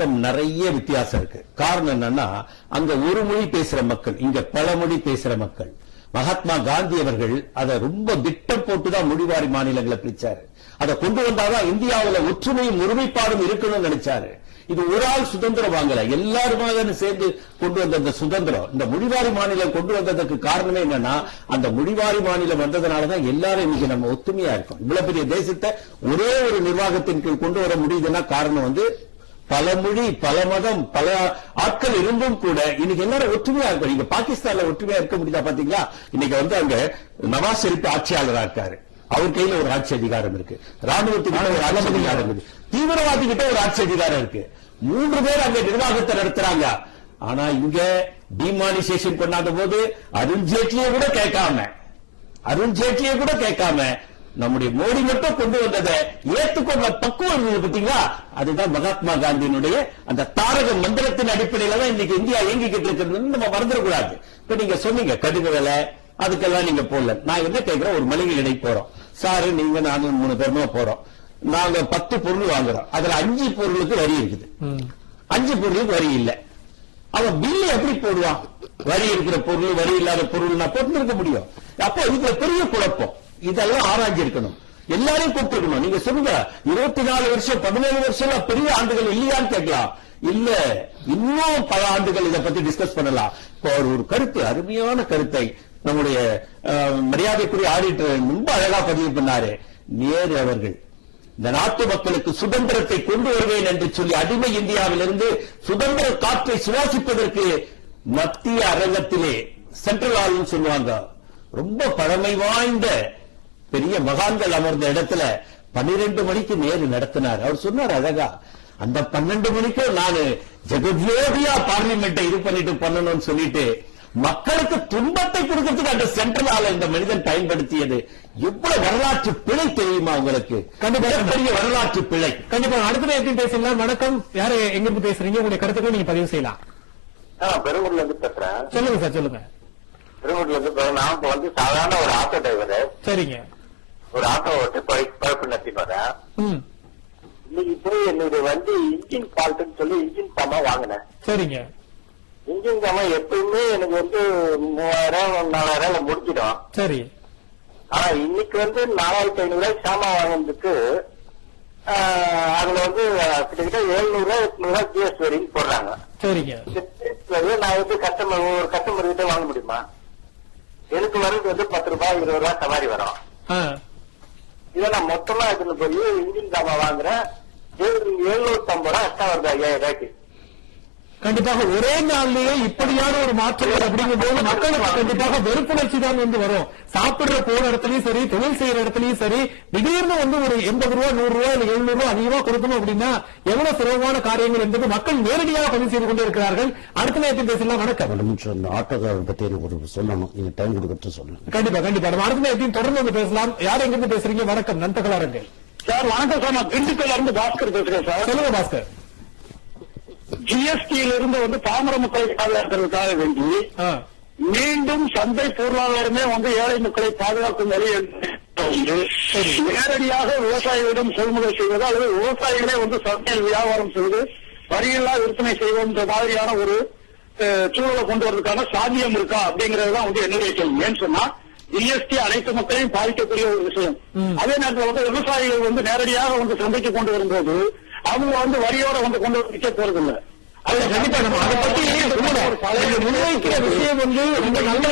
பக்கம் நிறைய வித்தியாசம் இருக்கு. காரணம் என்னன்னா, அங்க ஒரு மொழி பேசுற மக்கள், இங்க பல மொழி பேசுற மக்கள். மகாத்மா காந்தி அவர்கள் அதை ரொம்ப திட்டம் போட்டுதான் மொழிவாரி மாநிலங்களை பிரிச்சாரு. அதை கொண்டு வந்தாதான் இந்தியாவில் ஒற்றுமையும் ஒருமைப்பாடும் இருக்கணும்னு நினைச்சாரு. இது ஒரு ஆள் சுதந்திரம் வாங்கல, எல்லாருமாக சேர்ந்து கொண்டு வந்த அந்த சுதந்திரம். இந்த மொழிவாரி மாநிலம் கொண்டு வந்ததுக்கு காரணமே என்னன்னா, அந்த மொழிவாரி மாநிலம் வந்ததுனாலதான் எல்லாரும் இன்னைக்கு நம்ம ஒத்துமையா இருக்கோம். இவ்வளவு பெரிய தேசத்தை ஒரே ஒரு நிர்வாகத்தின் கீழ் கொண்டு வர முடியுதுன்னா காரணம் பல மொழி, பல மதம், பல ஆட்கள் இருந்தும் கூட இன்னைக்கு எல்லாரும் ஒற்றுமையா இருக்கும். நீங்க பாகிஸ்தான்ல ஒற்றுமையா இருக்க முடியுதா பாத்தீங்களா? இன்னைக்கு அங்க நவாஸ் ஷெரீப் ஆட்சியாளராக இருக்காரு. அவர் கையில ஒரு ஆட்சி அதிகாரம் இருக்கு, ராணுவத்துக்கிட்ட ஒரு ஆட்சி அதிகாரம் இருக்கு, தீவிரவாதி கிட்ட ஒரு ஆட்சி அதிகாரம் இருக்கு. 3 பேர் அங்க நிர்வாகத்தை நடத்துறாங்க. ஆனா இங்க டிமானிசேஷன் பண்ணாத போது அருண்ஜேட்லியை கூட கேட்காம நம்முடைய மோடி மட்டும் கொண்டு வந்ததை ஏத்துக்கொண்ட பக்குவம் பாத்தீங்களா? அதுதான் மகாத்மா காந்தியினுடைய அந்த தாரக மந்திரத்தின் அடிப்படையில தான் இன்னைக்கு இந்தியா இயங்கிக்கிட்டு இருக்கிறது. நம்ம மறந்துடக்கூடாது. இப்ப நீங்க சொன்னீங்க கடுகு விலை, அதுக்கெல்லாம் நீங்க போடல. நான் என்ன கேட்கிறேன், ஒரு மளிகை கடைக்கு போறோம் சாரு, நீங்க நானும் 3 பேருமா போறோம். நாங்க 10 பொருள் வாங்குறோம், அதுல 5 பொருளுக்கு வரி இருக்குது, 5 பொருளுக்கு வரி இல்ல. அவன் பில்லு எப்படி போடுவான்? வரி இருக்கிற பொருள், வரி இல்லாத பொருள் நான் போட்டு இருக்க முடியும்? அப்போ இதுல பெரிய குழப்பம். இதெல்லாம் ஆராய்ஞ்சிருக்கணும், எல்லாரையும் கூப்பிட்டுருக்கணும். நீங்க சொல்லுங்க 24 வருஷம் 17 வருஷம் பெரிய ஆண்டுகள் இல்லையான்னு கேட்கலாம். இல்ல, இன்னும் பல ஆண்டுகள் இதை பத்தி டிஸ்கஸ் பண்ணலாம். இப்போ ஒரு கருத்து, அருமையான கருத்தை நம்முடைய மரியாதைக்குரிய ஆடிட்டர் ரொம்ப அழகா பதிவு பண்ணாரு. நேரு அவர்கள் இந்த நாட்டு மக்களுக்கு சுதந்திரத்தை கொண்டு வருவேன் என்று சொல்லி அடிமை இந்தியாவிலிருந்து சுதந்திர காற்றை சுவாசிப்பதற்கு மத்திய அரங்கத்திலே சென்ட்ரல் ஹால்னு சொல்லுவாங்க, ரொம்ப பழமை வாய்ந்த பெரிய மகான்கள் அமர்ந்த இடத்துல 12 மணிக்கு நேரு நடத்தினார். அவர் சொன்னார் அழகா, அந்த 12 மணிக்கும் நான் ஜெகஜோதியா பார்லிமெண்டை இது பண்ணிட்டு பண்ணணும்னு சொல்லிட்டு மக்களுக்கு துன்பத்தை கொடுக்கிறதுக்கு அந்த சென்ட்ரல் ஹால இந்த மனிதன் பயன்படுத்தியது எவ்வளவு வரலாற்று பிழை தெரியுமா உங்களுக்கு? கண்டிப்பா பெரிய வரலாற்று பிழை. கண்டிப்பா அடுத்த நேரத்தில் பேசலாம். வணக்கம், யாரு எங்க இருந்து பேசுறீங்க? உங்களுடைய கருத்துக்களை நீங்க பதிவு செய்யலாம். பெருங்குடில இருந்து பேசுறேன். சொல்லுங்க சார், சொல்லுங்க. பெருங்குடில இருந்து நான் சாதாரண ஒரு ஆட்டோ டிரைவர். சரிங்க. ஒரு ஆட்டோ ஓட்டு பழப்பு நடத்தி வரேன். இன்னைக்கு போய் என்னுடைய வண்டி இன்ஜின் ஃபால்ட்னு சொல்லி இன்ஜின் சாமா வாங்கினேன். சரிங்க. இன்ஜின் சாமா எப்பயுமே எனக்கு 3000 4000 முடிச்சிடும். சரி. ஆனா இன்னைக்கு 4500 சாமா வாங்கினதுக்கு அதுல கிட்டத்தட்ட 700 800 ஜிஎஸ்டி வரைக்கும் போடுறாங்க. சரிங்க. நான் ஒரு கஸ்டமர் கிட்ட வாங்க முடியுமா? எனக்கு வர்றது 10 ரூபாய் 20 ரூபாய் சவாரி வரும். இதை நான் மொத்தமா இதுல போய் இன்ஜின் சாமா வாங்குறேன், 750 ரூபாய் எக்ஸ்ட்ரா வருது 5000 ரூபாய்க்கு. கண்டிப்பாக ஒரே நாள்லயே இப்படியான ஒரு மாற்றங்கள் அப்படிங்கும் போது மக்களுக்கு கண்டிப்பாக வெறுப்புணர்ச்சி தான் வரும். சாப்பிடுற போற இடத்துலயும் சரி, தொழில் செய்யற இடத்துலயும் சரி, திடீர்னு ஒரு 80 ரூபாய் 100 ரூபாய் இல்ல 700 ரூபாய் அதிகமா கொடுக்கணும் அப்படின்னா எவ்வளவு சிரமமான காரியங்கள் என்பது மக்கள் நேரடியாக பதிவு செய்து கொண்டு இருக்கிறார்கள். அடுத்த நேரத்தில் பேசலாம். வணக்கம். ஆட்டோக்காரர் பத்தி எனக்கு சொல்லணும், நீங்க டைம் கொடுக்கறது சொல்லணும். கண்டிப்பா கண்டிப்பா நம்ம அடுத்த நேரத்தையும் தொடர்ந்து பேசலாம். யார் எங்க இருந்து பேசுறீங்க? வணக்கம், நண்பகலாரங்கள். சார் வணக்கம் சார், நான் திண்டுக்கல்ல இருந்து பாஸ்கர் பேசுறேன் சார். சொல்லுங்க பாஸ்கர். ஜிஎஸ்டியில இருந்து பாமர மக்களை பாதுகாக்கிறதுக்காக வேண்டி மீண்டும் சந்தை பொருளாதாரமே ஏழை மக்களை பாதுகாக்கும் வழி நேரடியாக விவசாயிகளிடம் கொள்முதல் செய்வது அல்லது விவசாயிகளே சந்தையில் வியாபாரம் செய்து வரியில்லா விற்பனை செய்வது மாதிரியான ஒரு சூழலை கொண்டு வரதுக்கான சாத்தியம் இருக்கா அப்படிங்கறதுதான் என்னுடைய கேள்வி. ஏன்னு சொன்னா ஜிஎஸ்டி அனைத்து மக்களையும் பாதிக்கக்கூடிய ஒரு விஷயம். அதே நேரத்தில் விவசாயிகள் நேரடியாக சந்தைக்கு கொண்டு வரும்போது அவங்க வரியோட கொண்டு விற்க போறதில்லை. கண்டிப்பா நம்ம அதை பத்தி முன்வைக்கிற விஷயம் ரொம்ப நல்ல.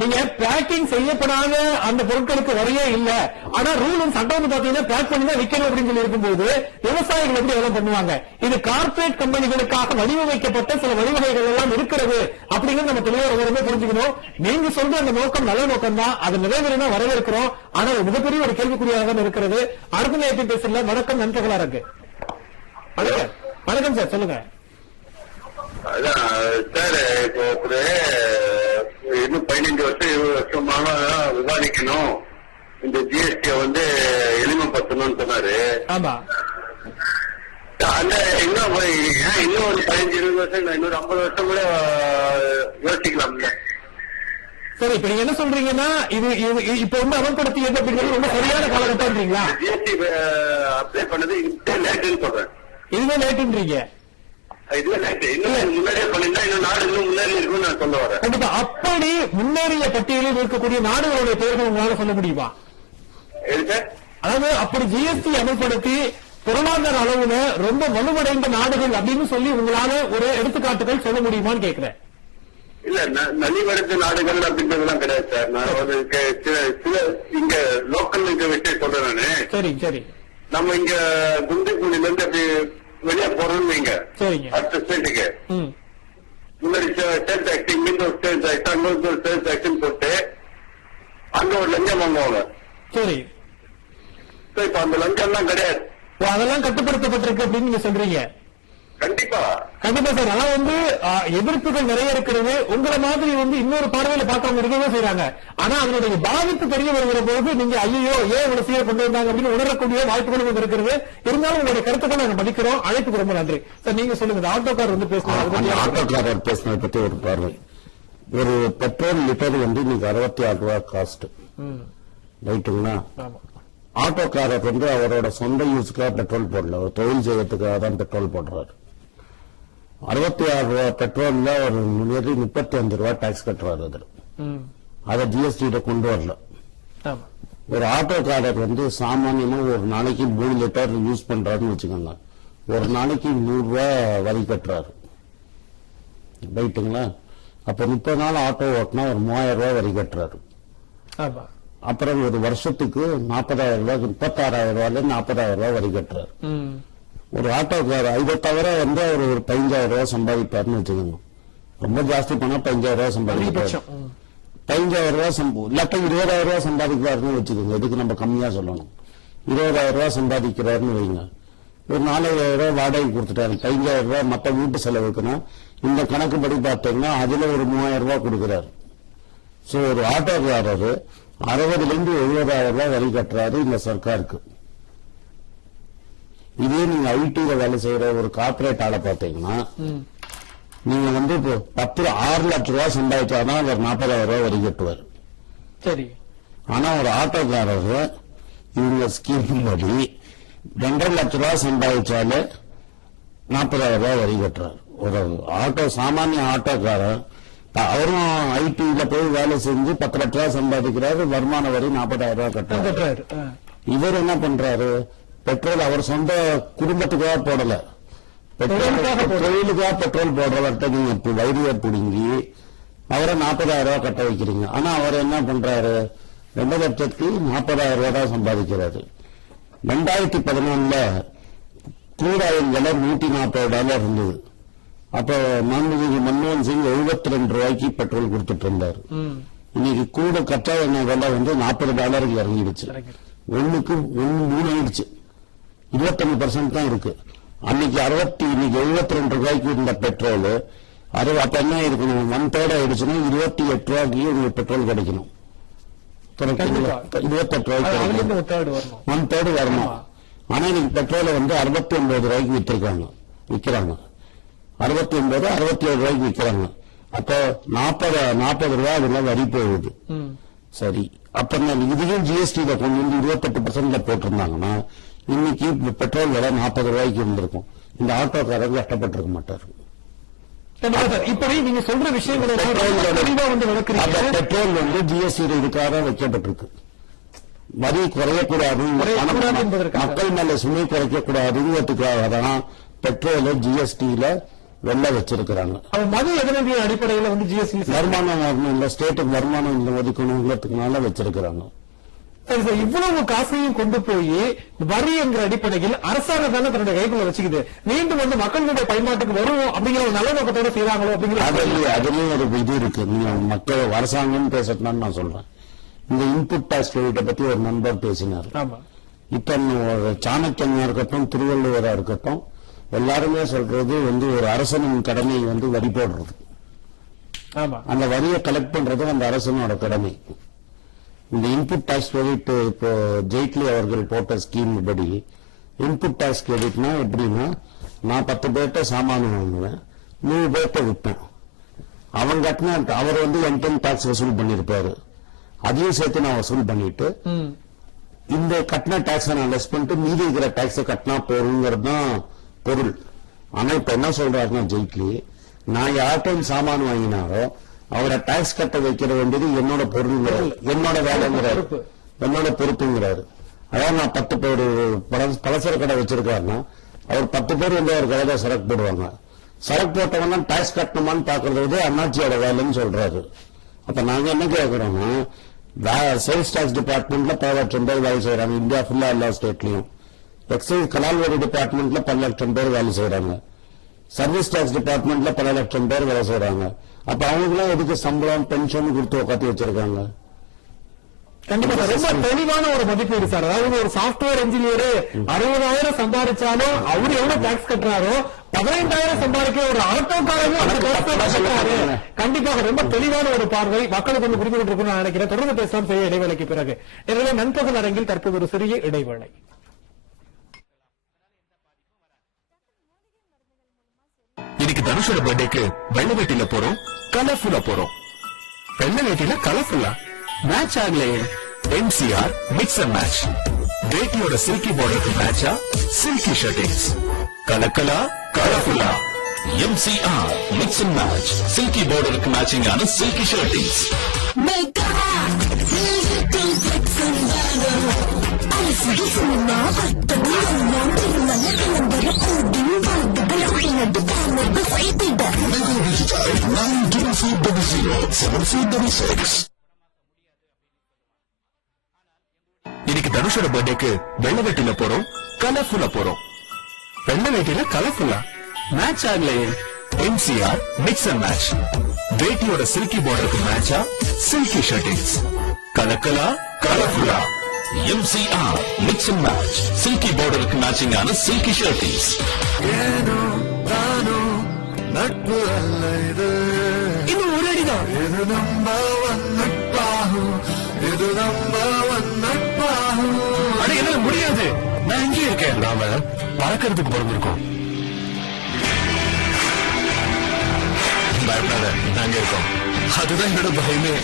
நீங்க பேக்கிங் செய்யப்படாத அந்த பொருட்களுக்கு வரையே இல்ல, ஆனா ரூல் சட்டம் பாத்தீங்கன்னா பேக் பண்ணி தான் விற்கணும் அப்படின்னு சொல்லி இருக்கும்போது விவசாயிகள் எப்படி எல்லாம் பண்ணுவாங்க? இது கார்பரேட் கம்பெனிகளுக்காக வடிவமைக்கப்பட்ட சில வழிவகைகள் எல்லாம் இருக்கிறது அப்படிங்கிறது நம்ம தெளிவாக புரிஞ்சுக்கணும். நீங்க சொல்ற அந்த நோக்கம் நல்ல நோக்கம் தான், அது நிறைவேறினா வரவேற்கிறோம். ஆனா மிகப்பெரிய ஒரு கேள்விக்குறியாக தான் இருக்கிறது. அடுத்த நேரத்தில் பேசல. வணக்கம், நண்பர்களா இருக்கு. வணக்கம் சார், சொல்லுங்க. சார் இப்போ இன்னும் 15 வருஷம் 20 வருஷமாக விவாதிக்கணும், இந்த ஜிஎஸ்டியை எளிமைப்படுத்தணும்னு சொன்னாரு. ஆமா. அந்த இன்னும் ஒரு 15-20 வருஷம் இன்னொரு 50 வருஷம் கூட யோசிக்கலாம்ல. சரி, இப்ப நீங்க என்ன சொல்றீங்கன்னா இது இப்ப அமல்படுத்தியது அப்படிங்கிறது ரொம்ப சரியான காலகட்டம்ன்றீங்களா? ஜிஎஸ்டி அப்ளை பண்ணது லேட்டுன்னு சொல்றேன். இதுவே லேட்டுன்றீங்க. இல்ல இன்னும் முன்னாடியே பண்ணிருந்தா இன்னும் நாடு இன்னும் முன்னேறி இருக்கும்னு நான் சொல்ல வரேன். கண்டிப்பா. அப்படி முன்னேறிய பட்டியலில் இருக்கக்கூடிய நாடுகளுடைய பெயர்கள் உங்களால சொல்ல முடியுமா? அதாவது அப்படி ஜிஎஸ்டி அமல்படுத்தி பொருளாதார அளவுல ரொம்ப வலுவடைந்த நாடுகள் அப்படின்னு சொல்லி உங்களால ஒரு எடுத்துக்காட்டுகள் சொல்ல முடியுமான்னு கேட்கிறேன். இல்ல நலிவடைந்த நாடுகள் அப்படின்றதுலாம் கிடையாது சார். நான் ஒரு சில இங்க லோக்கல் வச்சு சொல்றேன் நானு. சரி சரி. நம்ம இங்க குந்திக்குடியில இருந்து அப்படி வெளியே போறோம்னு வைங்க. சரிங்க. அடுத்த ஸ்டேட்டுக்கு முன்னாடி ஸ்டேட் டாக்ஸ் இங்க ஒரு ஸ்டேட் டாக்ஸ் அங்க ஒரு ஸ்டேட் டாக்ஸ் போட்டு அங்க ஒரு லஞ்சம் வாங்குவாங்க. சரி. இப்ப அந்த லஞ்சம் எல்லாம் கிடையாது. அதெல்லாம் கட்டுப்படுத்தப்பட்டிருக்கு அப்படின்னு நீங்க சொல்றீங்க. கண்டிப்பா கண்டிப்பா சார். அதான் வந்து எதிர்ப்புகள் நிறைய இருக்கிறது. உங்களை மாதிரி வந்து இன்னொரு பார்வையில பார்க்கறவங்க இருக்கவே செய்யறாங்க. ஆனா அதனுடைய பாதிப்பு தெரிய வருகிற போது நீங்க ஐயோ ஏன் இவ்வளவு சீர கொண்டு வந்தாங்க அப்படின்னு உணரக்கூடிய வாய்ப்புகள் இருக்கிறது. இருந்தாலும் உங்களுடைய கருத்துக்கள் நாங்க படிக்கிறோம். அழைப்புக்கு ரொம்ப நன்றி சார். நீங்க சொல்லுங்க. ஆட்டோக்கார் வந்து பேசுறாங்க. ஆட்டோக்காரர் பேசினதை பத்தி ஒரு பார்வை. ஒரு பெட்ரோல் லிட்டர் வந்து இன்னைக்கு 66 ரூபாய் காஸ்ட். ரைட்டுங்களா? ஆட்டோக்காரர் வந்து அவரோட சொந்த யூஸுக்காக பெட்ரோல் போடல, ஒரு தொழில் செய்யறதுக்காக தான் பெட்ரோல் போடுறாரு. 66 ரூபாய் பெட்ரோல்ல ஒரு நியர்லி 35 ரூபாய் டாக்ஸ் கட்டுறாரு. அதுல அதை ஜிஎஸ்டி கொண்டு வரல. ஒரு ஆட்டோக்காரர் வந்து சாமானியமா ஒரு நாளைக்கு 3 லிட்டர் யூஸ் பண்றாருன்னு வச்சுக்கோங்க, ஒரு நாளைக்கு 100 ரூபாய் வரி கட்டுறாரு. ரைட்டுங்களா? அப்ப 30 நாள் ஆட்டோ ஓட்டினா ஒரு 3000 ரூபாய் வரி கட்டுறாரு. அப்புறம் ஒரு வருஷத்துக்கு 40,000 ரூபாய் 36,000 ரூபாயில 40,000 ரூபாய் வரி கட்டுறாரு. ஒரு ஆட்டோக்காரர் இதை தவிர வந்து அவர் ஒரு 15,000 ரூபாய் சம்பாதிப்பாருன்னு வச்சுக்கோங்க. ரொம்ப ஜாஸ்தி பண்ணா 15,000 ரூபாய் சம்பாதிப்பாரு. 15,000 ரூபாய் இல்லாட்ட 20,000 ரூபாய் சம்பாதிக்கிறாருன்னு வச்சுக்கோங்க. எதுக்கு நம்ம கம்மியா சொல்லணும்? 20,000 ரூபாய் சம்பாதிக்கிறாருன்னு வைங்க. ஒரு 4,000 ரூபாய் வாடகை கொடுத்துட்டாரு. 15,000 ரூபாய் மற்ற வீட்டு செலவுக்குன்னா இந்த கணக்குப்படி பார்த்தீங்கன்னா அதுல ஒரு 3,000 ரூபாய் கொடுக்கிறாரு. சோ ஒரு ஆட்டோக்காரர் 60,000 70,000 ரூபாய் வரி கட்டுறாரு இந்த சர்க்காருக்கு. இதே நீங்க ஐடில வேலை செய்யற ஒரு கார்பரேட் ஆளை பார்த்தீங்கன்னா நீங்க வந்து இப்போ 6 லட்சம் ரூபாய் சம்பாதிச்சாதான் அவர் 40,000 ரூபாய் வரி கட்டுவார். சரி. ஆனா ஒரு ஆட்டோக்காரர் இவங்க ஸ்கீம் படி 2.5 லட்சம் ரூபாய் சம்பாதிச்சாலே 40,000 ரூபாய் வரி கட்டுறாரு. ஒரு ஆட்டோ சாமானிய ஆட்டோக்காரர் அவரும் ஐடில போய் வேலை செஞ்சு 10 லட்சம் ரூபாய் சம்பாதிக்கிறாரு. வருமான வரி 40,000 ரூபாய் கட்டுறாரு. இவர் என்ன பண்றாரு? பெட்ரோல் அவர் சொந்த குடும்பத்துக்காக போடல, தொழிலுக்காக பெட்ரோல் போடுறவர்கிட்ட நீங்க வரியை பிடுங்கி அவரை 40,000 ரூபாய் கட்ட வைக்கிறீங்க. ஆனா அவர் என்ன பண்றாரு? 2,40,000 ரூபாய் தான் சம்பாதிக்கிறாரு. 2014 க்ரூட் ஆயில் விலை $140 இருந்தது. அப்ப மன்மோகன் சிங் 72 ரூபாய்க்கு பெட்ரோல் கொடுத்துட்டு இருந்தாரு. இன்னைக்கு கூட கச்சா எண்ணெய் விலை வந்து $40 இறங்கிடுச்சு. 1:3 ஆயிடுச்சு. 25% தான் இருக்கு. அன்னைக்கு 72 ரூபாய்க்கு இருந்த பெட்ரோல் அப்ப என்ன இருக்கணும்? 1/3 ஆயிடுச்சுன்னா 28 ரூபாய்க்கு உங்களுக்கு பெட்ரோல் கிடைக்கணும். 28 ரூபாய்க்கு 1/3 வரணும். ஆனா இன்னைக்கு பெட்ரோலை வந்து 69 ரூபாய்க்கு விற்கிறாங்க. 69 67 ரூபாய்க்கு விற்கிறாங்க. அப்போ 40 ரூபாய் அதுல வரி போகுது. சரி, அப்ப இதையும் ஜிஎஸ்டியில கொண்டு வந்து 28% போட்டிருந்தாங்கன்னா இன்னைக்கு பெட்ரோல் விலை 40 ரூபாய்க்கு இருந்திருக்கும். இந்த ஆட்டோக்காரர் கஷ்டப்பட்டிருக்க மாட்டாரு. இப்படி நீங்க சொல்ற விஷயங்கள் பெட்ரோல் வந்து ஜிஎஸ்டி இதுக்காக வைக்கப்பட்டிருக்கு. வரி குறையக்கூடாது, மக்கள் மேல சுமை குறைக்கக்கூடாதுங்கிறதுக்காக தான் பெட்ரோல ஜிஎஸ்டியில வெள்ள வச்சிருக்கிறாங்க. மது எதனுடைய அடிப்படையில் வந்து ஜிஎஸ்டி வருமானம் வரணும் இல்ல, ஸ்டேட்டுக்கு வருமானம் இல்லை ஒதுக்கணுங்கிறதுக்குனால வச்சிருக்கிறாங்க. இவ்வளவு காசையும் கொண்டு போய் வரி என்கிற அடிப்படையில் அரசாங்கம் தானே தன்னுடைய கைக்குள்ள வச்சுக்குது. மீண்டும் வந்து மக்களுடைய பயன்பாட்டுக்கு வரும் அப்படிங்கிற ஒரு நல்ல நோக்கத்தோட செய்யறாங்களோ அப்படிங்கிற அதுலயும் ஒரு இது இருக்கு. நீங்க மக்கள் அரசாங்கம் பேசணும்னு நான் சொல்றேன். இந்த இன்புட் டாக்ஸ் கிரெடிட்டை பத்தி ஒரு நண்பர் பேசினார். இப்ப சாணக்கியனா இருக்கட்டும், திருவள்ளுவரா இருக்கட்டும், எல்லாருமே சொல்றது வந்து ஒரு அரசனின் கடமை வந்து வரி போடுறது. அந்த வரியை கலெக்ட் பண்றது அந்த அரசனோட கடமை. இந்த இன்புட் டாக்ஸ் கிரெடிட் இப்போ ஜெய்ட்லி அவர்கள் போட்ட ஸ்கீம் படி இன்புட் டாக்ஸ் கிரெடிட்னா எப்படின்னா, நான் 10 பேர்ட்ட சாமான் வாங்குவேன், 100 பேர்ட்ட விற்பேன். அவன் கட்டினா அவர் வந்து இன்கம் டாக்ஸ் வசூல் பண்ணிருப்பாரு, அதையும் சேர்த்து நான் வசூல் பண்ணிட்டு இந்த கட்டின டாக்ஸை நான் லெஸ் பண்ணிட்டு மீதி இருக்கிற டாக்ஸை கட்டினா போறதுங்கிறது தான் பொருள். ஆனா இப்ப என்ன சொல்றாருன்னா ஜெய்ட்லி, நான் யார்ட்டையும் சாமான் வாங்கினாரோ அவரை டாக்ஸ் கட்ட வைக்கிற வேண்டியது என்னோட பொருள், என்னோட வேலைங்கிறாரு, என்னோட பொறுப்புங்கிறாரு. அதாவது நான் 10 பேர் பலசர கடை வச்சிருக்காருன்னா அவர் 10 பேர் வந்து ஒரு கடையில சரக்கு போடுவாங்க. சரக்கு போட்டவங்க டாக்ஸ் கட்டணுமான்னு பாக்குறது அண்ணாச்சியோட வேலைன்னு சொல்றாரு. அப்ப நாங்க என்ன கேட்கிறோம்னா, சேல்ஸ் டாக்ஸ் டிபார்ட்மெண்ட்ல 10 லட்சம் பேர் வேலை செய்யறாங்க இந்தியா ஃபுல்லா எல்லா ஸ்டேட்லயும். எக்ஸைஸ் கலால்வரி டிபார்ட்மெண்ட்ல 10 லட்சம் பேர் வேலை செய்யறாங்க. சர்வீஸ் டாக்ஸ் டிபார்ட்மெண்ட்ல 10 லட்சம் பேர் வேலை செய்யறாங்க. அப்ப அவங்களும் எதுக்கு சம்பளம் பென்ஷன் கொடுத்து உட்காந்து வச்சிருக்காங்க? கண்டிப்பா ரொம்ப தெளிவான ஒரு மதிப்பீடு சார். அதாவது ஒரு சாப்ட்வேர் இன்ஜினியர் 60,000 சம்பாதிச்சாலும் அவரு எவ்வளவு டாக்ஸ் கட்டுறாரோ 15,000 சம்பாதிக்க ஒரு ஆட்டோக்காரங்க கண்டிப்பாக ரொம்ப தெளிவான ஒரு பார்வை மக்களுக்கு வந்து புரிந்து கொண்டிருக்கும் நான் நினைக்கிறேன். தொடர்ந்து பேசலாம் செய்ய இடைவேளைக்கு பிறகு. எனவே நண்பகல் அரங்கில் தற்போது ஒரு சிறிய இடைவேளை. இன்னைக்கு தனுஷோட பர்த்டேக்கு வெள்ளை வேட்டியில போறோம், கலர்ஃபுல்லா போறோம். வெள்ளை வேட்டியில கலர்ஃபுல்லா மேட்ச் ஆகலையே. MCR mix and match. வேட்டியோட சில்கி பார்டருக்கு மேட்சா சில்கி ஷர்ட்டிங்ஸ். கலக்கலா கலர்ஃபுல்லா. MCR mix and match. Silky பார்டருக்கு மேட்சிங்கான சில்கி ஷர்ட்டிங்ஸ். இன்னைக்கு தனுஷோட பர்த்டேக்கு வெள்ளை வேட்டியில போறோம், கலர்ஃபுல்லா போறோம். வெள்ளை வேட்டியில கலர்ஃபுல்லா மேட்ச் ஆகலையே. MCR mix and match. வேட்டியோட சில்கி பார்டருக்கு மேட்சா சில்கி ஷர்ட்டிங்ஸ். கலக்கலா கலர்ஃபுல்லா. MCR mix and match. Silky பார்டருக்கு மேட்சிங்கான சில்கி ஷர்ட்டிங்ஸ். நட்பு அல்ல இது, இன்னும் ஒரு அடிதான். இது நம்பர் நட்பாகும், இது நம்பர் நட்பாகும். அட என்னால முடியாது, நான் இங்கே இருக்கேன். நாம பறக்கிறதுக்கு பிறந்திருக்கோம். பயப்படாத, நாங்க இருக்கோம். அதுதான் என்னோட பயமே.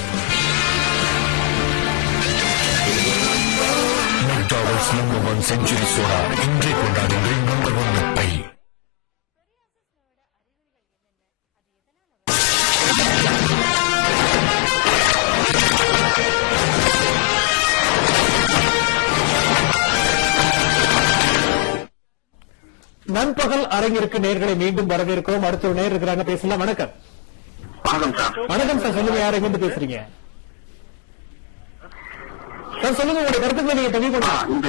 மெக்டானல்ட்ஸ் நம்பர் 1 செஞ்சுரி சோடா இன்றே கொண்டாடுங்கள் நம்பர் 1 நட்பை. நண்பகல் அரங்கிற்கு நேர்களை மீண்டும் வரவேற்கிறோம். அடுத்த ஒரு நேர் இருக்கிறாங்க, பேசலாம். வணக்கம். வணக்கம் சார். வணக்கம் சார், சொல்லுங்க, யார் எங்கிருந்து பேசுறீங்க சார்? சொல்லுங்க, உங்களுடைய கருத்துக்களை நீங்க பதிவு பண்ணலாம். இந்த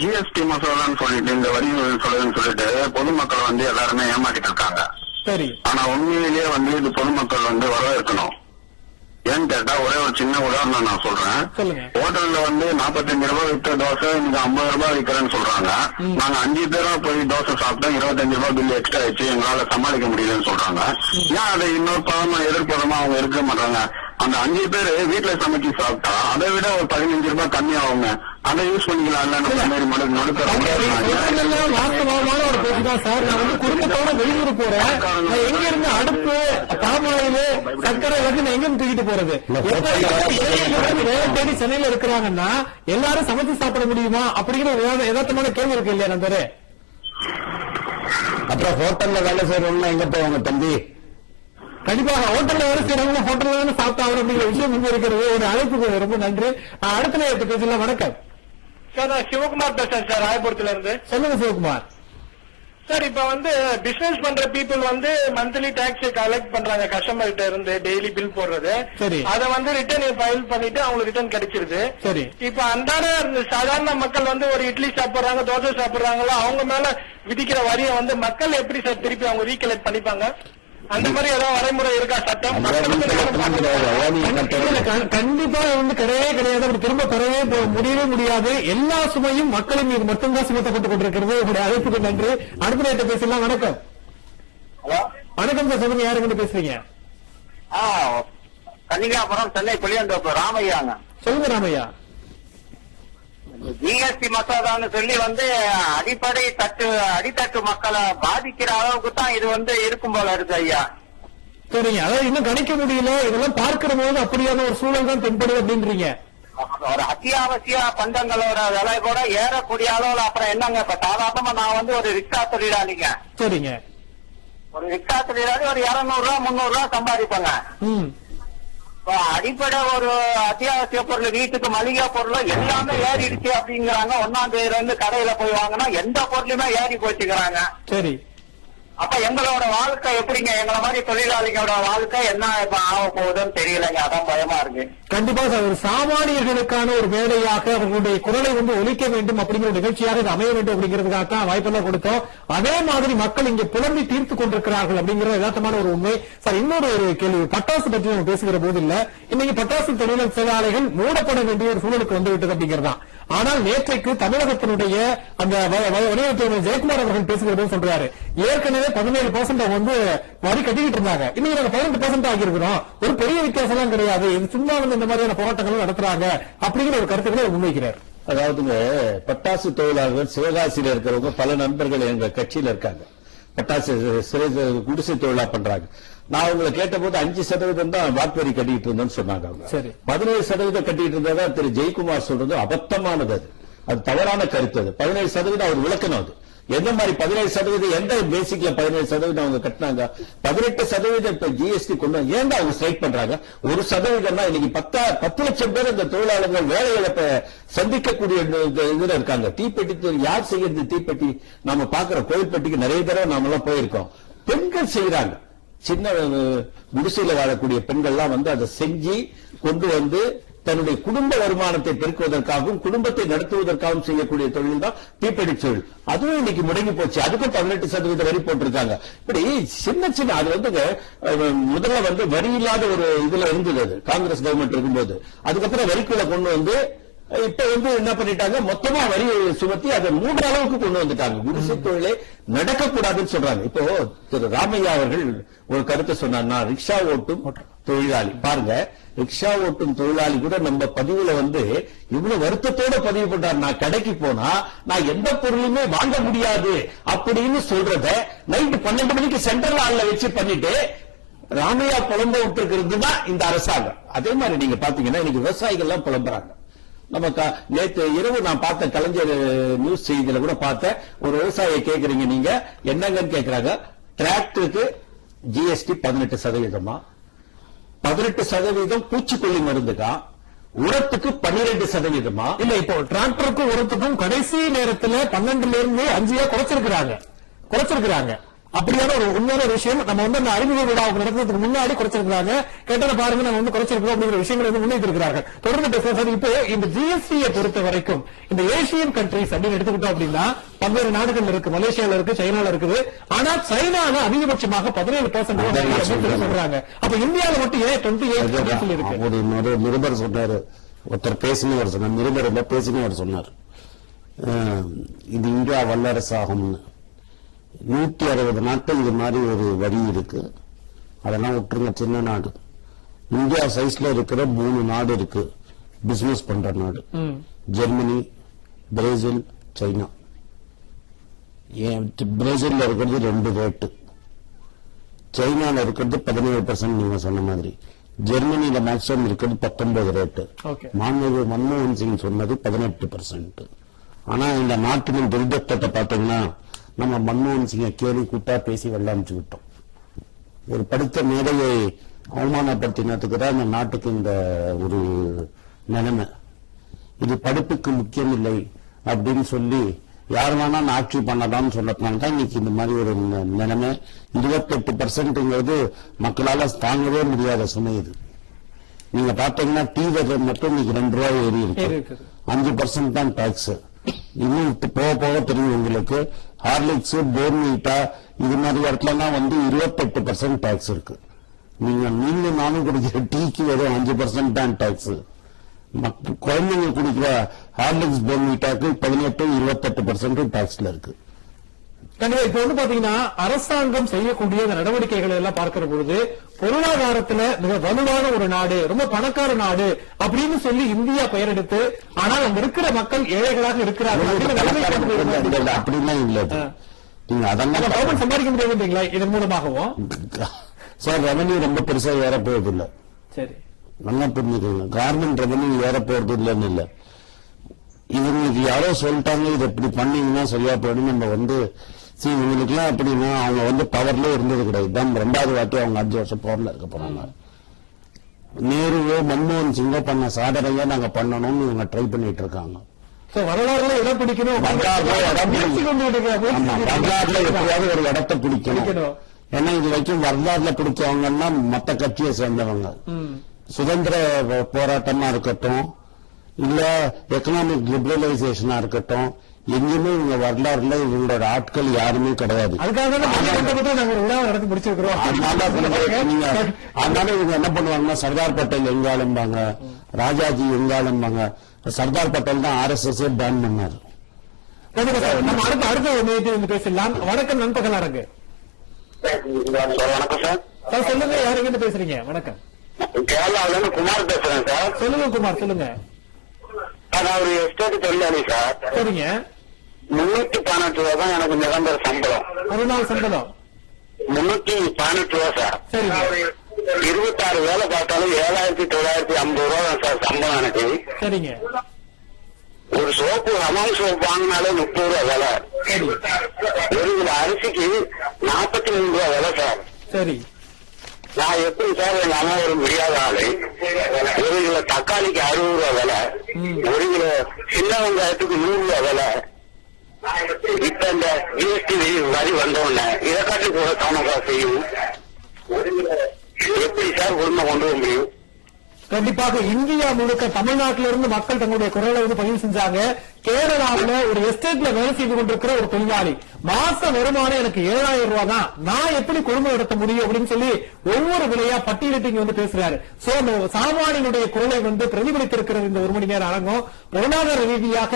ஜிஎஸ்டி மசோதான்னு சொல்லிட்டு இந்த வரி சொல்லுதுன்னு சொல்லிட்டு பொதுமக்கள் வந்து எல்லாருமே ஏமாத்திட்டு இருக்காங்க. சரி. ஆனா உண்மையிலேயே வந்து இது பொதுமக்கள் வந்து வரவேற்கணும். ஏன்னு கேட்டா ஒரே ஒரு சின்ன உதாரணம் நான் சொல்றேன். ஹோட்டல்ல வந்து 45 ரூபாய் வித்த தோசை இன்னைக்கு 50 ரூபாய் விற்கிறேன்னு சொல்றாங்க. நாங்க 5 பேரா போய் தோசை சாப்பிட்டோம், 25 ரூபாய் பில் எக்ஸ்ட்ரா ஆயிடுச்சு, எங்களால சமாளிக்க முடியலன்னு சொல்றாங்க. ஏன் அதை இன்னொரு பதமா எதிர்ப்பதமா அவங்க இருக்க மாட்டாங்க? அந்த 5 பேரு வீட்டுல சமைச்சு சாப்பிட்டா அதை விட ஒரு 15 ரூபாய் கம்மியாகுங்க. அதை யூஸ் பண்ணிக்கலாம். வாஸ்தவமான ஒரு பேச்சுதான் சார். நான் வந்து குடும்பத்தோட வெளியூர் போறேன், எங்க இருந்து அடுப்பு பாமாயிலு சர்க்கரை வந்து நான் எங்க தூக்கிட்டு போறது? வேலை தேடி சென்னையில இருக்கிறாங்கன்னா எல்லாரும் சமைச்சு சாப்பிட முடியுமா அப்படிங்கிற யதார்த்தமான கேள்வி இருக்கு இல்லையா நண்பரே? அப்புறம் ஹோட்டல்ல வேலை செய்யறவங்க எங்க போவாங்க தம்பி? கண்டிப்பாக ஹோட்டல்ல வேலை செய்யறவங்க ஹோட்டல்ல தானே சாப்பிட்டாங்க அப்படிங்கிற விஷயம் இங்க இருக்கிறது. ஒரு அழைப்புக்கு ரொம்ப நன்றி. அடுத்த நேரத்தை பேசலாம். வணக்கம் சார், நான் சிவகுமார் பேசுறேன் சார், ராயபுரத்துல இருந்து. சொல்லுங்க சிவகுமார். சார், இப்ப வந்து பிசினஸ் பண்ற பீப்புள் வந்து மந்த்லி டாக்ஸ் கலெக்ட் பண்றாங்க கஸ்டமர் கிட்ட இருந்து, டெய்லி பில் போடுறது. சரி. அதை வந்து ரிட்டர்ன் ஃபைல் பண்ணிட்டு அவங்களுக்கு ரிட்டர்ன் கிடைச்சிருது. சரி. இப்ப அன்றாட சாதாரண மக்கள் வந்து ஒரு இட்லி சாப்பிடுறாங்க, தோசை சாப்பிடுறாங்களோ அவங்க மேல விதிக்கிற வரியை வந்து மக்கள் எப்படி சார் திருப்பி அவங்க ரீகலெக்ட் பண்ணிப்பாங்க? அந்த மாதிரி ஏதாவது வரைமுறை இருக்கா சட்டம்? கண்டிப்பா வந்து கிடையவே கிடையாது. அப்படி திரும்ப பெறவே முடியவே முடியாது. எல்லா சுமையும் மக்களின் மீது மட்டும்தான் சுமத்தப்பட்டுக் கொண்டிருக்கிறது. உங்களுடைய அழைப்புக்கு நன்றி. அடுத்த நேரத்தை பேசலாம். வணக்கம். வணக்கம் சார், சொல்லுங்க, யாரு கிட்ட பேசுறீங்க? கன்னிகாபுரம் சென்னை புளியந்தோப்பு ராமையாங்க. சொல்லுங்க ராமையா. ஜிஎஸ்டி மசோதான்னு சொல்லி வந்து அடித்தட்டு மக்களை பாதிக்கிற அளவுக்கு தான் இது வந்து இருக்கும் போல இருக்கு ஐயா. சரிங்க, அதாவது இன்னும் கணிக்க முடியல, இதெல்லாம் பார்க்கிற போது அப்படியான ஒரு சூழல் தான் தென்படுது அப்படின்றீங்க. ஒரு அத்தியாவசிய பண்டங்களோட விலை கூட ஏறக்கூடிய அளவுல அப்புறம் என்னங்க? இப்ப சாதாரணமா நான் வந்து ஒரு ரிக்ஷா தொழிலாளிங்க. சரிங்க. ரிக்ஷா தொழிலாளி ஒரு 200 ரூபா 300 ரூபா சம்பாதிப்பாங்க. அடிப்படை ஒரு அத்தியாவசிய பொருள், வீட்டுக்கு மளிகை பொருள் எல்லாமே ஏறிடுச்சு அப்படிங்கிறாங்க. 1ஆம் தேதியில இருந்து கடையில போய் வாங்கினா எந்த பொருளுமே ஏறி போச்சுக்கிறாங்க. சரி, அப்ப எங்களோட வாழ்க்கை எப்படிங்க, எங்களை மாதிரி தொழிலாளிகளோட வாழ்க்கை என்ன இப்ப ஆக போகுதுன்னு தெரியலங்க. அதான் பயமா இருக்கு. கண்டிப்பா சார், ஒரு சாமானியர்களுக்கான ஒரு மேடையாக அவர்களுடைய குரலை ஒலிக்க வேண்டும் அப்படிங்கிற நிகழ்ச்சியாக இது அமைய வேண்டும் அப்படிங்கிறதுக்காக தான் வாய்ப்பெல்லாம் கொடுத்தோம். அதே மாதிரி மக்கள் இங்கே புலம்பி தீர்த்து கொண்டிருக்கிறார்கள் அப்படிங்கிற யதார்த்தமான ஒரு உண்மை சார். இன்னொரு ஒரு கேள்வி, பட்டாசு பற்றி நம்ம பேசுகிற போது இல்ல, இன்னைக்கு பட்டாசு தொழிற்சாலைகள் மூடப்பட வேண்டிய ஒரு சூழலுக்கு வந்துவிட்டது அப்படிங்கிறதான். ஆனால் நேற்றைக்கு தமிழகத்தினுடைய அந்த வணிகத்துறை ஜெயக்குமார் அவர்கள் பேசுகிற போது சொல்றாரு, ஏற்கனவே 17% வந்து வரி கட்டிக்கிட்டு இருந்தாங்க, இன்னைக்கு நாங்க 18% ஆகியிருக்கிறோம், ஒரு பெரிய வித்தியாசம் எல்லாம் கிடையாது, இது சும்மா வந்து இந்த மாதிரியான போராட்டங்களும் நடத்துறாங்க அப்படிங்கிற ஒரு கருத்துக்களை முன்வைக்கிறார். அதாவதுங்க, பட்டாசு தொழிலாளர்கள் சிவகாசியில இருக்கிறவங்க பல நண்பர்கள் எங்க கட்சியில இருக்காங்க, பட்டாசு குடிசை தொழிலா பண்றாங்க. நான் உங்களை கேட்ட போது 5% தான் வாக்கு வரி கட்டிட்டு இருந்தேன்னு சொன்னாங்க. அவங்க 17% கட்டிட்டு இருந்ததா திரு ஜெயக்குமார் சொல்றது அபத்தமானது, அது தவறான கருத்து. அது 17% அவர் விளக்கணும். அது எந்த மாதிரி 17%, எந்த பேசிக்ல 17% அவங்க கட்டினாங்க? 18% இப்ப ஜிஎஸ்டி கொண்டு ஏன் அவங்க ஸ்ட்ரைக் பண்றாங்க? 1% இன்னைக்கு 10 லட்சம் பேர் இந்த தொழிலாளர்கள் வேலை இழப்ப சந்திக்கக்கூடிய இதுல இருக்காங்க. தீப்பெட்டி யார் செய்யறது? தீப்பெட்டி நாம பாக்குற கோயில்பட்டிக்கு நிறைய தடவை நாம எல்லாம் போயிருக்கோம். பெண்கள் செய்யறாங்க, சின்ன குடிசையில வாழக்கூடிய பெண்கள்லாம் வந்து அதை செஞ்சு கொண்டு வந்து தன்னுடைய குடும்ப வருமானத்தை பெருக்குவதற்காகவும் குடும்பத்தை நடத்துவதற்காகவும் செய்யக்கூடிய தொழில் தான் தீப்பெட்டி தொழில். அதுவும் இன்னைக்கு முடங்கி போச்சு. அதுக்கும் 18% வரி போட்டிருக்காங்க. இப்படி சின்ன சின்ன அது வந்து முதல்ல வந்து வரி இல்லாத ஒரு இதுல இருந்தது, அது காங்கிரஸ் கவர்மெண்ட் இருக்கும்போது. அதுக்கப்புறம் வரிக்குள்ள கொண்டு வந்து இப்ப வந்து என்ன பண்ணிட்டாங்க, மொத்தமா வரி சுமத்தி அதை 3 அளவுக்கு கொண்டு வந்துட்டாங்க. குடிசை தொழிலே நடக்கக்கூடாதுன்னு சொல்றாங்க. இப்போ திரு ராமையா அவர்கள் ஒரு கருத்தை சொன்னார், நான் ரிக்ஷா ஓட்டும் தொழிலாளி. பாருங்க, ரிக்ஷா ஓட்டும் தொழிலாளி கூட நம்ம பதிவுல வந்து இவ்வளவு வருத்தத்தோட பதிவு பண்றாரு, நான் கடைக்கு போனா நான் எந்த பொருளுமே வாங்க முடியாது அப்படின்னு சொல்றத நைட்டு 12 மணிக்கு சென்ட்ரல் ஹால்ல வச்சு பண்ணிட்டு ராமையா புலம்ப விட்டுருக்கிறது தான் இந்த அரசாங்கம். அதே மாதிரி நீங்க பாத்தீங்கன்னா இன்னைக்கு விவசாயிகள் எல்லாம் புலம்புறாங்க. நம்ம நேற்று இரவு நான் பார்த்த கலைஞர் நியூஸ் செய்தியில கூட பார்த்த ஒரு விவசாயியை கேட்கறீங்க, நீங்க என்னங்கன்னு கேட்கிறாங்க. டிராக்டருக்கு ஜிஎஸ்டி 18%, 18% பூச்சிக்கொல்லி மருந்துக்கா, உரத்துக்கு 12%. இல்ல, இப்போ டிராக்டருக்கும் உரத்துக்கும் கடைசி நேரத்தில் 12ல இருந்து 5 குறைச்சிருக்கிறாங்க. அப்படியான ஒரு உண்மையான விஷயம் நம்ம வந்து அந்த அறிமுக விழா நடத்துறதுக்கு முன்னாடி குறைச்சிருக்காங்க. கேட்டதை பாருங்க, நம்ம வந்து குறைச்சிருக்கோம் அப்படிங்கிற விஷயங்களை வந்து முன்வைத்திருக்கிறார்கள். தொடர்ந்து பேசுறது. இப்போ இந்த ஜிஎஸ்டியை பொறுத்த வரைக்கும் இந்த ஏசியன் கண்ட்ரிஸ் அப்படின்னு எடுத்துக்கிட்டோம் அப்படின்னா பல்வேறு நாடுகள் இருக்கு, மலேசியால இருக்கு, சைனால இருக்குது. ஆனா சைனால அதிகபட்சமாக 17% சொல்றாங்க. அப்ப இந்தியாவில மட்டும் ஏன் 28% இருக்கு? ஒரு நிருபர் சொன்னாரு, ஒருத்தர் பேசினவர் சொன்னார், நிருபர் இல்ல பேசினவர் சொன்னார், இது இந்தியா வல்லரசாகும்னு. 160 நாட்கள் இது மாதிரி ஒரு வரி இருக்கு. அதெல்லாம் விட்டுருங்க, சின்ன நாடு. இந்தியா சைஸ்ல இருக்கிற 3 நாடு இருக்கு பிசினஸ் பண்ற நாடு, ஜெர்மனி, பிரேசில், சைனா. பிரேசில்ல இருக்கிறது 2 ரேட்டு, சைனால இருக்கிறது 17%. நீங்க சொன்ன மாதிரி ஜெர்மனியில மேக்சிமம் இருக்கிறது 19 ரேட்டு. மன்மோகன் சிங் சொன்னது 18%. ஆனா இந்த நாட்டின் துர்தத்தை பாத்தீங்கன்னா நம்ம மன்மோகன் சிங்கை கேலி கூட்டா பேசி வெள்ளாமிச்சு விட்டோம். ஒரு படித்த மேடையை அவமானப்படுத்தினதுக்கு தான் இந்த நாட்டுக்கு இந்த ஒரு நிலைமை. இது படிப்புக்கு முக்கியம் இல்லை அப்படின்னு சொல்லி யார் வேணா ஆட்சி பண்ணலாம்னு சொல்லத்தான் இன்னைக்கு இந்த மாதிரி ஒரு நிலைமை. 28%ங்கிறது மக்களால தாங்கவே முடியாத சுமை. இது நீங்க பாத்தீங்கன்னா டீ வெதர் மட்டும் இன்னைக்கு 2 ரூபாய் ஏறி இருக்கு, 5% தான் டாக்ஸ். இன்னும் போக போக தெரியும் உங்களுக்கு. ஹார்லிக்ஸ், போர்னீட்டா இது மாதிரி இடத்துலலாம் வந்து 28% டாக்ஸ் இருக்கு. நீங்க நானும் குடிக்கிற டீக்கு வெறும் 5% தான் டாக்ஸ். குழந்தைங்க குடிக்கிற ஹார்லிக்ஸ், போர்னீட்டாக்கு 18-28% டாக்ஸ்ல இருக்கு. கண்டிப்பா இப்ப வந்து பாத்தீங்கன்னா அரசாங்கம் செய்யக்கூடிய நடவடிக்கைகளை எல்லாம் பார்க்கிற பொழுது பொருளாதாரத்துல மிக வலுவான ஒரு நாடு, ரொம்ப பணக்கார நாடு அப்படின்னு சொல்லி இந்தியா பெயர் எடுத்து, ஆனால் அங்க இருக்கிற மக்கள் ஏழைகளாக இருக்கிறார்கள். அப்படிலாம் இல்ல, நீங்க அதெல்லாம் கவர்மெண்ட் சம்பாதிக்க முடியாதுன்றீங்களா இதன் மூலமாகவும்? சார், ரெவன்யூ ரொம்ப பெருசா ஏற போறது இல்ல. சரி, நல்லா புரிஞ்சுக்கோங்க. கவர்மெண்ட் ரெவன்யூ ஏற போறது இல்லன்னு இல்ல. இவங்களுக்கு யாரோ சொல்லிட்டாங்க, இது இப்படி பண்ணீங்கன்னா சரியா போயிடும். நம்ம வந்து இவங்களுக்குலாம் எப்படின்னா அவங்க வந்து பவர்ல இருந்தது கிடையாது. தான் 2வது வாட்டி அவங்க 5 வருஷம் பவர்ல இருக்க போறாங்க. நேருவோ மன்மோகன் சிங்கோ பண்ண சாதனையை நாங்க பண்ணணும்னு இவங்க ட்ரை பண்ணிட்டு இருக்காங்க. வரலாறுல இடம் பிடிக்கணும், வரலாறுல எப்படியாவது ஒரு இடத்தை பிடிக்கணும். ஏன்னா இது வரைக்கும் வரலாறுல பிடிச்சவங்கன்னா மத்த கட்சியை சேர்ந்தவங்க. சுதந்திர போராட்டமா இருக்கட்டும், இல்ல எக்கனாமிக் லிபரலைசேஷனா இருக்கட்டும், எங்கேயுமே இவங்க வரலாறுல இவங்களோட ஆட்கள் யாருமே கிடையாது. அதனால இவங்க என்ன பண்ணுவாங்கன்னா சர்தார் பட்டேல் எங்காலும்பாங்க, ராஜாஜி எங்காலும்பாங்க. சர்தார் பட்டேல் தான் RSS பேன் பண்ணாரு. நம்ம அடுத்த பேசலாம். வணக்கம் நண்பகல் அரங்கு. வணக்கம் சார். சொல்லுங்க, யாருக்கிட்ட பேசுறீங்க? வணக்கம். கேரளாவில இருந்து குமார் பேசுறேன் சார். சொல்லுங்க குமார், சொல்லுங்க. நான் ஒரு எஸ்டேட் தொழிலாளி சார். சரிங்க. 318 ரூபா தான் எனக்கு நிரந்தர சம்பளம். 1 நாள் சம்பளம் 318 ரூபா சார். சரிங்க. 26 வேலை பார்த்தாலும் 7,950 ரூபா தான் சார் சம்பளம் எனக்கு. சரிங்க. ஒரு சோப்பு ஹமாம் சோப்பு வாங்கினாலே 30 ரூபா விலை. சரி. 1 கிலோ அரிசிக்கு 43 ரூபா விலை சார். சரி. நான் எப்படி சார் எங்க அம்மா ஒரு முடியாத ஆளு. 1 கிலோ தக்காளிக்கு 60 ரூபா விலை. 1 கிலோ சின்ன வெங்காயத்துக்கு 100 ரூபா விலை. இப்ப இந்த GST வரி வந்தோடனே இதை காட்டி கூட தானக்கா செய்யும். எப்படி சார் உரிமை கொண்டு வர முடியும்? கண்டிப்பாக இந்தியா முழுக்க தமிழ்நாட்டிலிருந்து மக்கள் தங்களுடைய குரலை பதிவு செஞ்சாங்க. கேரளாவில் ஒரு எஸ்டேட்ல வேலை செய்து கொண்டிருக்கிற ஒரு தொழிலாளி மாச வருமானம் எனக்கு 7,000 ரூபாய் தான், நான் எப்படி குடும்பம் நடத்த முடியும் அப்படின்னு சொல்லி ஒவ்வொரு விலையா பட்டியலிட்டு பேசுறாரு. சோ சாமானியனுடைய குரலை பிரதிபலித்திருக்கிறது இந்த 1 மணி நேர அரங்கம். பொருளாதார ரீதியாக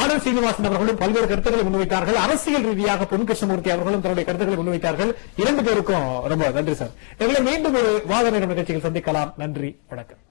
ஆனந்த் சீனிவாசன் அவர்களும் பல்வேறு கருத்துக்களை முன்வைத்தார்கள். அரசியல் ரீதியாக பொன் கிருஷ்ணமூர்த்தி அவர்களும் தன்னுடைய கருத்துக்களை முன்வைத்தார்கள். 2 பேருக்கும் ரொம்ப நன்றி சார். எங்களை மீண்டும் ஒரு வாத நேரம் நிகழ்ச்சியில் சந்திக்கலாம். நன்றி, வணக்கம்.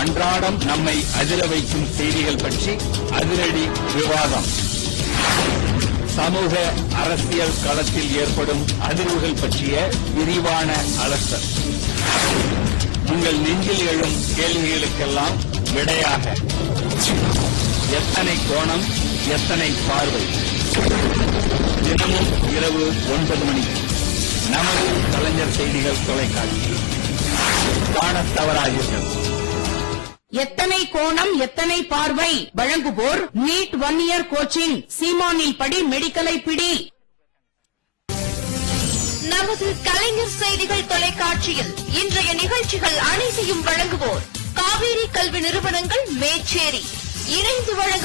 அன்றாடம் நம்மை அதிர வைக்கும் செய்திகள் பற்றி அதிரடி விவாதம். சமூக அரசியல் களத்தில் ஏற்படும் அதிர்வுகள் பற்றிய விரிவான அலசல். உங்கள் நெஞ்சில் எழும் கேள்விகளுக்கெல்லாம் விடையாக எத்தனை கோணம், எத்தனை பார்வை. தினமும் இரவு 9 மணிக்கு நமது கலைஞர் செய்திகள் தொலைக்காட்சி காணத் தவறாதீர்கள். எத்தனை கோணம் எத்தனை பார்வை வழங்குவோர் நீட் 1 இயர் கோச்சிங், சீமானில் படி மெடிக்கலை பிடி. நமது கலைஞர் செய்திகள் தொலைக்காட்சியில் இன்றைய நிகழ்ச்சிகள் அனைத்தையும் வழங்குவோர் காவேரி கல்வி நிறுவனங்கள் மேச்சேரி இணைந்து வழங்கும்